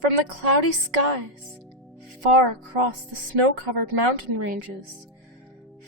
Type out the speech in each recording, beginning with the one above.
From the cloudy skies, far across the snow-covered mountain ranges,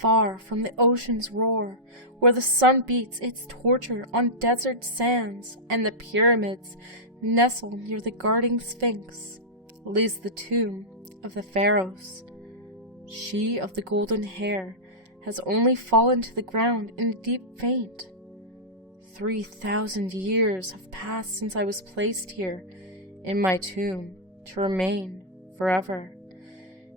far from the ocean's roar, where the sun beats its torture on desert sands and the pyramids nestle near the guarding Sphinx, lays the tomb of the pharaohs. She of the golden hair has only fallen to the ground in a deep faint. 3,000 years have passed since I was placed here in my tomb to remain forever.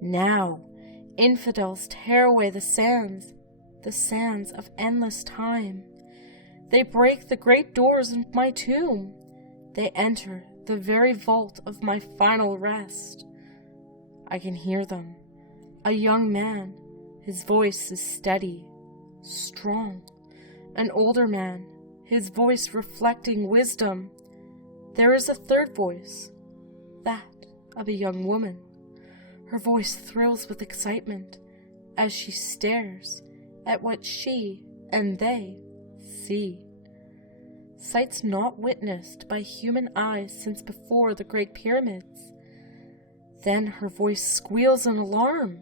Now, infidels tear away the sands of endless time. They break the great doors of my tomb. They enter the very vault of my final rest. I can hear them. A young man, his voice is steady, strong. An older man, his voice reflecting wisdom. There is a third voice, that of a young woman. Her voice thrills with excitement as she stares at what she and they see. Sights not witnessed by human eyes since before the Great Pyramids. Then her voice squeals in alarm.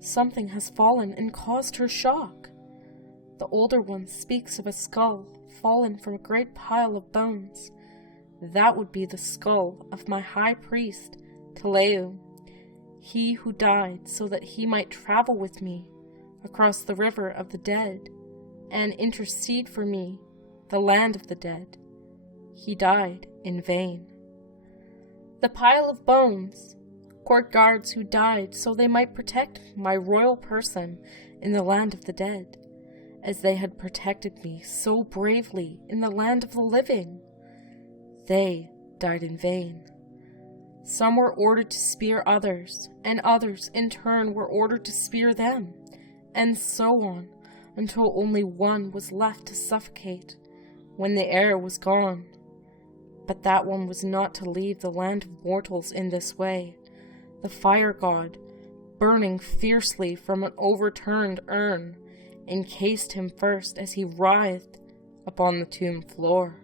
Something has fallen and caused her shock. The older one speaks of a skull fallen from a great pile of bones. That would be the skull of my high priest, Pharaoh, he who died so that he might travel with me across the river of the dead and intercede for me, the land of the dead. He died in vain. The pile of bones, court guards who died so they might protect my royal person in the land of the dead, as they had protected me so bravely in the land of the living. They died in vain. Some were ordered to spear others, and others in turn were ordered to spear them, and so on, until only one was left to suffocate when the air was gone. But that one was not to leave the land of mortals in this way. The fire god, burning fiercely from an overturned urn, encased him first as he writhed upon the tomb floor.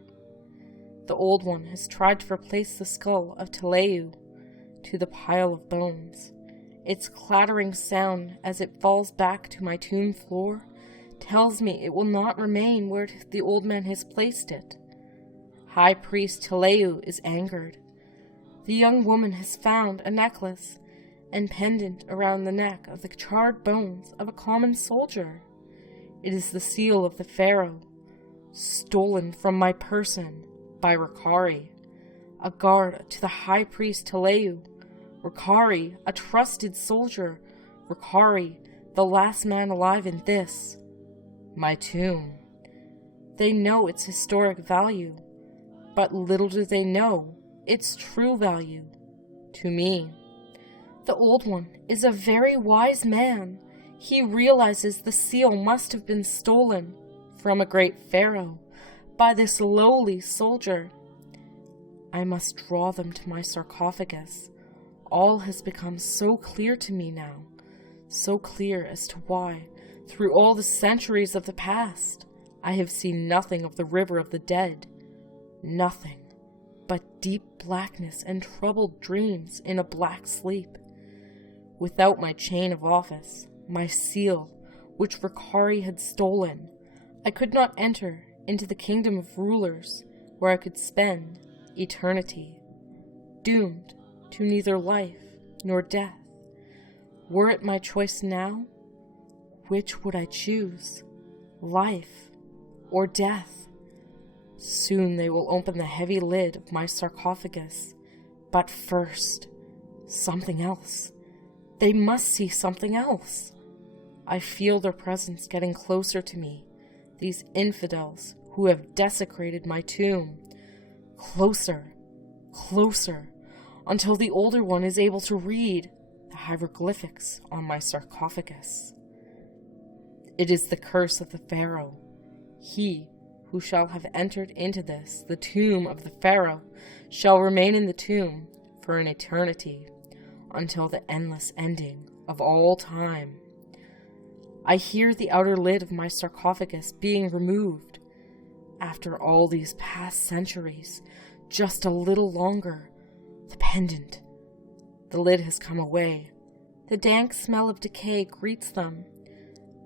The old one has tried to replace the skull of Pharaoh to the pile of bones. Its clattering sound as it falls back to my tomb floor tells me it will not remain where the old man has placed it. High Priest Pharaoh is angered. The young woman has found a necklace and pendant around the neck of the charred bones of a common soldier. It is the seal of the Pharaoh, stolen from my person by Rakari, a guard to the High Priest Pharaoh. Rakari, a trusted soldier. Rakari, the last man alive in this, my tomb. They know its historic value, but little do they know its true value to me. The old one is a very wise man. He realizes the seal must have been stolen from a great pharaoh by this lowly soldier. I must draw them to my sarcophagus. All has become so clear to me now, so clear as to why, through all the centuries of the past, I have seen nothing of the river of the dead, nothing but deep blackness and troubled dreams in a black sleep. Without my chain of office, my seal, which Rakari had stolen, I could not enter into the kingdom of rulers where I could spend eternity, doomed to neither life nor death. Were it my choice now, which would I choose, life or death? Soon they will open the heavy lid of my sarcophagus, but first, something else. They must see something else. I feel their presence getting closer to me, these infidels who have desecrated my tomb. Closer, closer, until the older one is able to read the hieroglyphics on my sarcophagus. It is the curse of the Pharaoh. He who shall have entered into this, the tomb of the Pharaoh, shall remain in the tomb for an eternity, until the endless ending of all time. I hear the outer lid of my sarcophagus being removed. After all these past centuries, just a little longer, The pendant. The lid has come away. The dank smell of decay greets them.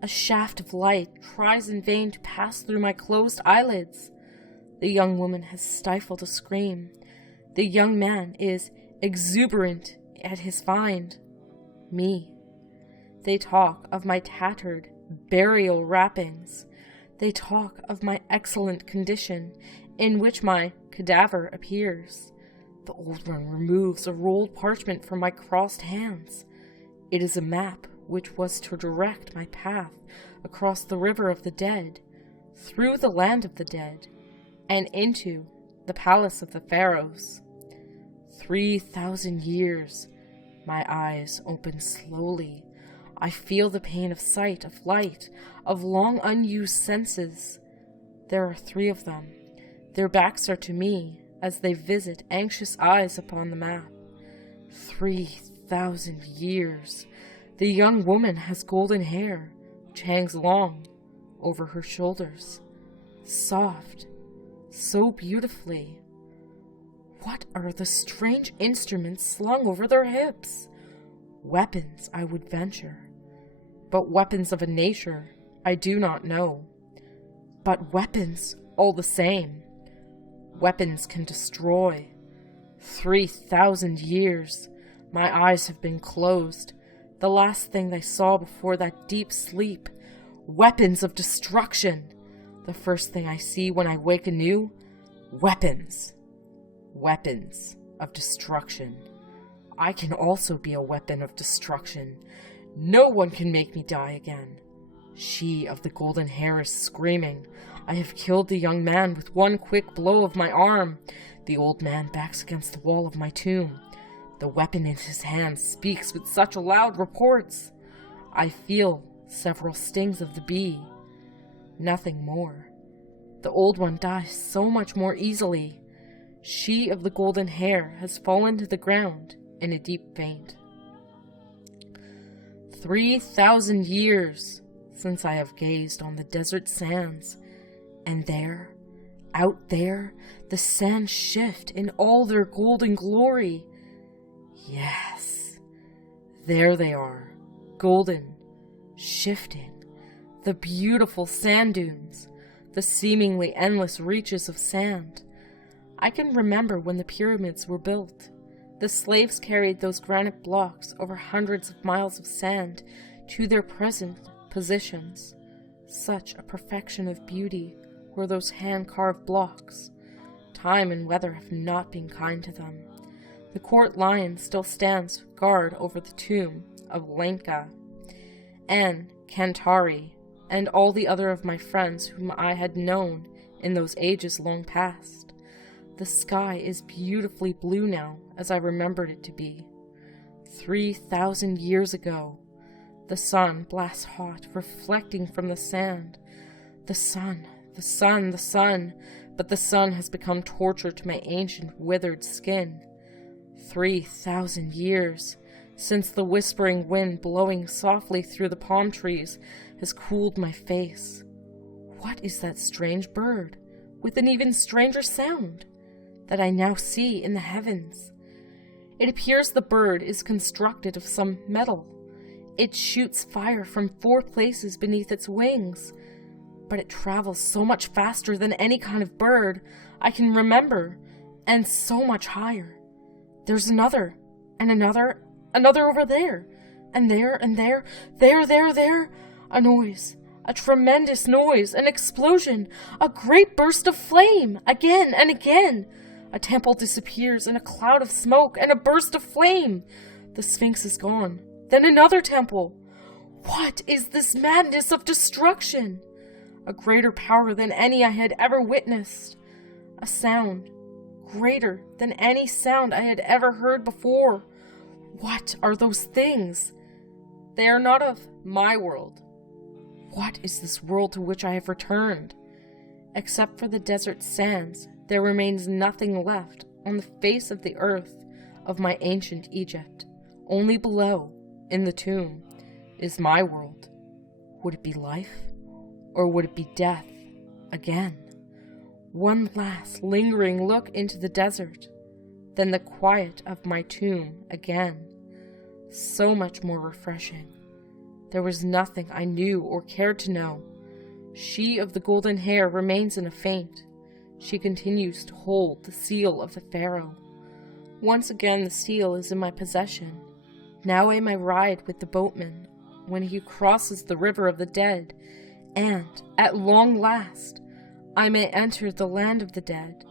A shaft of light tries in vain to pass through my closed eyelids. The young woman has stifled a scream. The young man is exuberant at his find. Me. They talk of my tattered burial wrappings. They talk of my excellent condition, in which my cadaver appears. The old one removes a rolled parchment from my crossed hands. It is a map which was to direct my path across the river of the dead, through the land of the dead, and into the palace of the Pharaohs. 3,000 years. My eyes open slowly. I feel the pain of sight, of light, of long unused senses. There are 3 of them. Their backs are to me as they visit anxious eyes upon the map. 3,000 years. The young woman has golden hair, which hangs long over her shoulders. Soft, so beautifully. What are the strange instruments slung over their hips? Weapons, I would venture. But weapons of a nature I do not know. But weapons all the same. Weapons can destroy. 3,000 years. My eyes have been closed. The last thing I saw before that deep sleep. Weapons of destruction. The first thing I see when I wake anew. Weapons. Weapons of destruction. I can also be a weapon of destruction. No one can make me die again. She of the golden hair is screaming. I have killed the young man with one quick blow of my arm. The old man backs against the wall of my tomb. The weapon in his hand speaks with such loud reports. I feel several stings of the bee. Nothing more. The old one dies so much more easily. She of the golden hair has fallen to the ground in a deep faint. 3,000 years since I have gazed on the desert sands, and there, out there, the sands shift in all their golden glory. Yes, there they are, golden, shifting, the beautiful sand dunes, the seemingly endless reaches of sand. I can remember when the pyramids were built. The slaves carried those granite blocks over hundreds of miles of sand to their present positions. Such a perfection of beauty were those hand-carved blocks. Time and weather have not been kind to them. The court lion still stands guard over the tomb of Lenka and Kantari and all the other of my friends whom I had known in those ages long past. The sky is beautifully blue now, as I remembered it to be. 3,000 years ago, the sun blasts hot, reflecting from the sand. The sun, the sun, the sun, but the sun has become torture to my ancient withered skin. 3,000 years since the whispering wind blowing softly through the palm trees has cooled my face. What is that strange bird, with an even stranger sound, that I now see in the heavens? It appears the bird is constructed of some metal. It shoots fire from 4 places beneath its wings, but it travels so much faster than any kind of bird I can remember, and so much higher. There's another, and another over there, and there, there. A noise, a tremendous noise, an explosion, a great burst of flame, again and again. A temple disappears in a cloud of smoke and a burst of flame. The Sphinx is gone. Then another temple. What is this madness of destruction? A greater power than any I had ever witnessed. A sound greater than any sound I had ever heard before. What are those things? They are not of my world. What is this world to which I have returned? Except for the desert sands, there remains nothing left on the face of the earth of my ancient Egypt. Only below, in the tomb, is my world. Would it be life, or would it be death again? One last lingering look into the desert. than the quiet of my tomb again. So much more refreshing. There was nothing I knew or cared to know. She of the golden hair remains in a faint. She continues to hold the seal of the Pharaoh. Once again the seal is in my possession. Now I may ride with the boatman when he crosses the river of the dead, and, at long last, I may enter the land of the dead.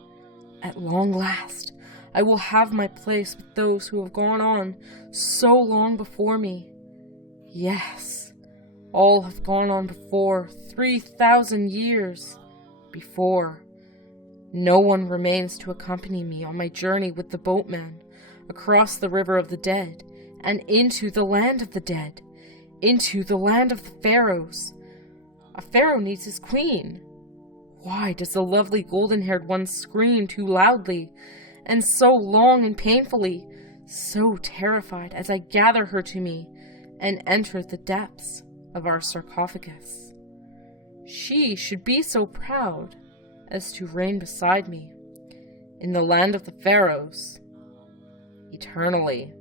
At long last, I will have my place with those who have gone on so long before me. Yes, all have gone on before, 3,000 years before. No one remains to accompany me on my journey with the boatman across the river of the dead and into the land of the dead, into the land of the pharaohs. A pharaoh needs his queen. Why does the lovely golden-haired one scream too loudly and so long and painfully, so terrified as I gather her to me and enter the depths of our sarcophagus? She should be so proud as to reign beside me in the land of the pharaohs eternally.